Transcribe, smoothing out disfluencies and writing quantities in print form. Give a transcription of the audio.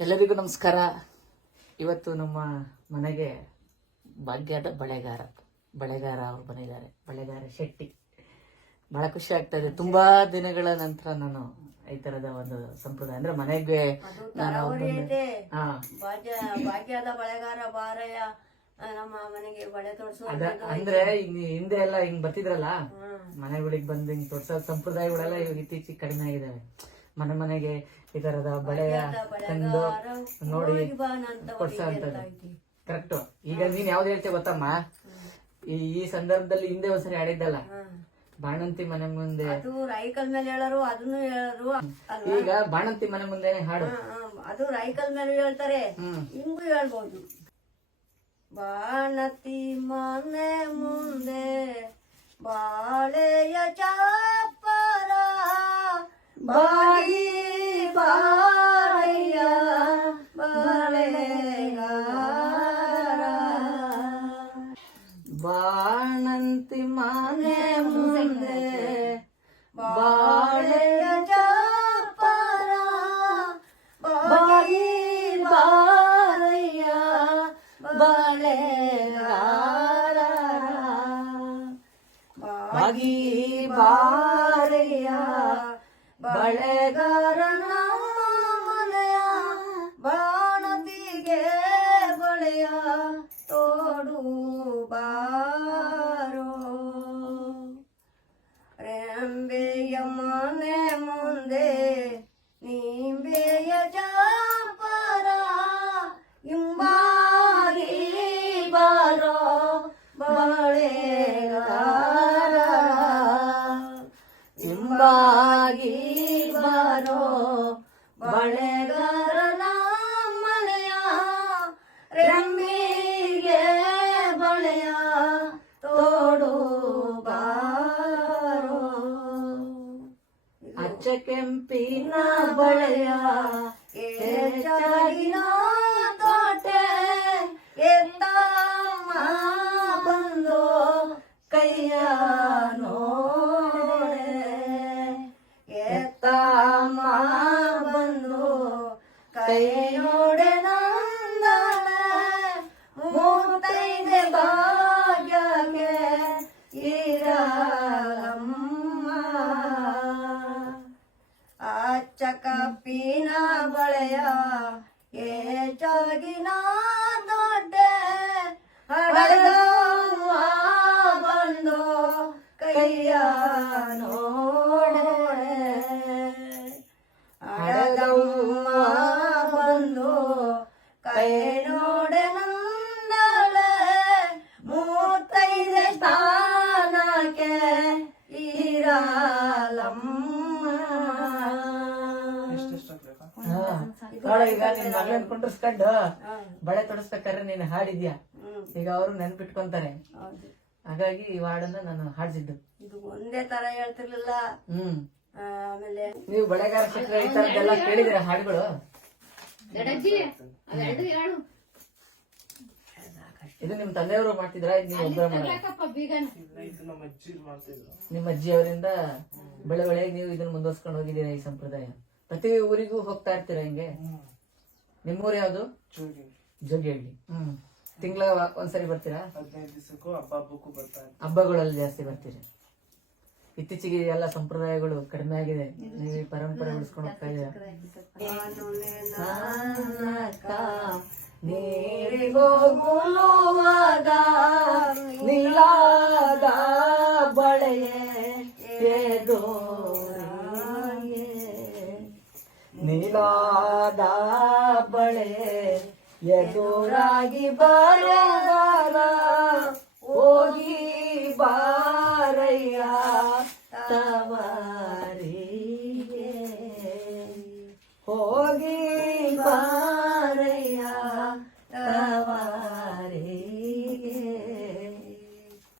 ಎಲ್ಲರಿಗೂ ನಮಸ್ಕಾರ. ಇವತ್ತು ನಮ್ಮ ಮನೆಗೆ ಭಾಗ್ಯದ ಬಳೆಗಾರ ಅವ್ರು ಬಂದಿದ್ದಾರೆ. ಬಳೆಗಾರ ಶೆಟ್ಟಿ. ಬಹಳ ಖುಷಿ ಆಗ್ತಾ ಇದೆ. ತುಂಬಾ ದಿನಗಳ ನಂತರ ನಾನು ಈ ತರದ ಒಂದು ಸಂಪ್ರದಾಯ ಅಂದ್ರೆ ಮನೆಗೆ ಭಾಗ್ಯದ ಬಳೆಗಾರ ಬಾರಯ್ಯ ನಮ್ಮ ಮನೆಗೆ ಬಳೆ ತೊಡ್ಸೋ ಅಂದ್ರೆ ಹಿಂದೆ ಎಲ್ಲ ಹಿಂಗ್ ಬರ್ತಿದ್ರಲ್ಲ, ಮನೆಗಳಿಗೆ ಬಂದು ಹಿಂಗ್ ತೊಡ್ಸೋ ಸಂಪ್ರದಾಯಗಳೆಲ್ಲ ಇತ್ತೀಚೆಗೆ ಕಡಿಮೆ ಆಗಿದಾವೆ. ಮನೆಗೆ ಈ ತರದ ಬಳೆಯ ತಂದು ನೋಡಿ ಕೊಡ್ಸೋ ಅಂತದ್ದು ಕರೆಕ್ಟ್. ಈಗ ನೀನ್ ಯಾವ್ದು ಹೇಳ್ತೀಯ ಗೊತ್ತಮ್ಮ, ಈ ಸಂದರ್ಭದಲ್ಲಿ ಹಿಂದೆ ಒಂದ್ಸರಿ ಆಡಿದ್ದಲ್ಲ, ಬಾಣಂತಿ ಮನೆ ಮುಂದೆ ರೈಕಲ್ ಮೇಲೆ ಹೇಳರು, ಅದನ್ನು ಹೇಳರು. ಈಗ ಬಾಣಂತಿ ಮನೆ ಮುಂದೆ ಹಾಡು, ಅದು ರೈಕಲ್ ಮೇಲೆ ಹೇಳ್ತಾರೆ, ಹಿಂಗೂ ಹೇಳ್ಬೋದು. ಬಾಣತಿ ಮನೆ ಮುಂದೆ ಬಾಳೆಯ ಚಾಪರ ಬಾಯಿ ಬಾಳೆಯ ಬಾಳೆಗಾರ. ಬಾಣಂತಿ ಮನೆ ಮುಂದೆ ಬಾಳೆಯ ಚಾಪರ ಬಾಯಿ ಬಾಳೆಯ ಬಾಳೆಗಾರ. ಬಾಗಿ ಬಾರೆಯ ಬಳೆಗಾರನ ಮನೆಯ ಬಾಣತಿಗೆ ಬಳೆಯ ತೋಡು ಬಾರೋ. ರೆಂಬೆಯ ಮನೆ ಮುಂದೆ ನಿಂಬೆಯ ಜಾಪರ ಹಿಂಬಾಗಿ ಬಾರೋ ಬಳೆಗಾರ. ಹಿಂಬಾಗಿ ಬಾರೋ ಬಳೆಗಾರನ ಮನೆಯ ರೆಂಬಿಗೆ ಬಳೆಯ ತೋಡು ಬಾರೋ. ಅಚ್ಚ ಕೆಂಪಿನ ಬಳೆಯ ಹೆಚ್ಚಾಗಿನ ತೋಟೆ ಎತ್ತಮ್ಮ ಬಂದು ಕೈಯ ನೋಡೆ. ಎತ್ತಮ್ಮ ಬಂದು ಕೈ ನೋಡೆ ನಂದಳೆ ಮೂತೈದೆ ಭಾಗ್ಯಕ್ಕೆ ಇರಲಮ್ಮ. ಅಚ್ಚ ಕಪ್ಪಿನ ಬಳೆಯ ಹೆಚ್ಚಾಗಿನ ದೊಡ್ಡೆ ಹಡಗಮ್ಮ ಬಂದು ಕೈಯ ನೋಡೆ. ಹಡಗಮ್ಮ ಬಂದು ಕೈ ನೋಡೆ ನಂದಳೆ ಮೂತೈದೆ ಸ್ಥಾನಕ್ಕೆ ಇರಲಮ್ಮ. ಈಗ ನಿನ್ ಮಗಳನ್ನ ಕುಂಡ್ರಿಸ್ಕೊಂಡು ಬಳೆ ತೊಡಸ್ಬೇಕಾದ್ರೆ ನೀನ್ ಹಾಡಿದ್ಯಾ, ಈಗ ಅವರು ನೆನ್ಪಿಟ್ಕೊಂತಾರೆ. ಹಾಗಾಗಿ ಈ ಹಾಡನ್ನ ನಾನು ಹಾಡ್ಸಿದ್ದು. ಇದು ಒಂದೇ ತರ ಹೇಳ್ತಿರ್ಲಿಲ್ಲ. ಆಮೇಲೆ ನೀವು ಬಳೆಗಾರ ಶೆಟ್ಟಿ ಈ ತರದ್ದೆಲ್ಲ ಕೇಳಿದಿರ ಹಾಡುಗಳು? ಇದು ನಿಮ್ ತಂದೆಯವರು ಮಾಡ್ತಿದ್ರ? ನೀವು ಒಬ್ಬರ ನಿಮ್ಮ ಅಜ್ಜಿಯವರಿಂದ ಬೆಳೆ ಬೆಳೆಗೆ ನೀವು ಇದನ್ನ ಮುಂದುವರ್ಸ್ಕೊಂಡು ಹೋಗಿದ್ದೀರಾ ಈ ಸಂಪ್ರದಾಯ? ಪ್ರತಿ ಊರಿಗೂ ಹೋಗ್ತಾ ಇರ್ತೀರಾ ಹಿಂಗೆ? ನಿಮ್ಮೂರು ಯಾವ್ದು? ಜೋಗಿಹಳ್ಳಿ. ತಿಂಗಳ ಒಂದ್ಸರಿ ಬರ್ತೀರಾ? 15 ದಿವಸಕ್ಕೂ ಹಬ್ಬಗಳಲ್ಲಿ ಜಾಸ್ತಿ ಬರ್ತೀರಿ. ಇತ್ತೀಚೆಗೆ ಎಲ್ಲ ಸಂಪ್ರದಾಯಗಳು ಕಡಿಮೆ ಆಗಿದೆ, ನೀವು ಪರಂಪರೆ ಉಳಿಸ್ಕೊಂಡು ಹೋಗ್ತಾ ಇದ್ದೀರಾ. ನೀರಿಗೋಗುವಾಗ ನೀಲಾದ ಬಳೆಯೇ ನೀಲಾದ ಬಳೆ ಎದುರಾಗಿ ಬರೆದಾರ ಹೋಗಿ ಬಾರಯ್ಯ ತವರಿಗೆ ಹೋಗಿ